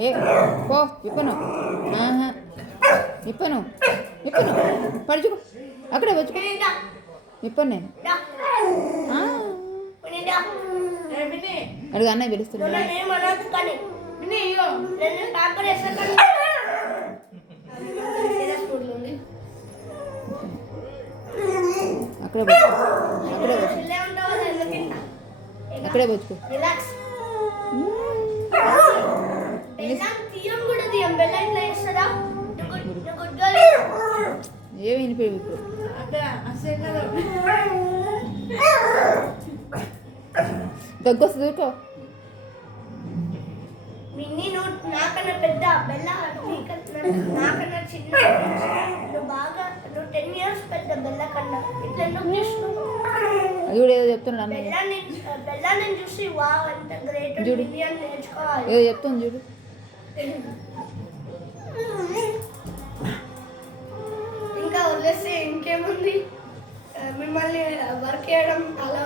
ఏ పో ఇప్పను ఇప్పను ఇప్పను పడుచుకో అక్కడే వచ్చుకో ఇప్పను నేను అడుగు అన్నయ్య పిలుస్తున్నాడు అక్కడే అక్కడే వచ్చుకో ఏమి వినిపోయి ఇప్పుడు దగ్గొస్తుంది దూకో నాకన్నా పెద్ద బెల్ల నాకన్నా చిన్న బాగా 10 years పెద్ద బెల్ల కన్నా ఇట్లా అది కూడా ఏదో చెప్తున్నాడు అన్న బెల్లాన్ని చూసి వావ్ ఎంత గ్రేట్ చూడు నేర్చుకోవాలి ఏదో చెప్తుంది చూడు ఇంకా వదిలేస్తే ఇంకేముంది మిమ్మల్ని వర్క్ చేయడం అలా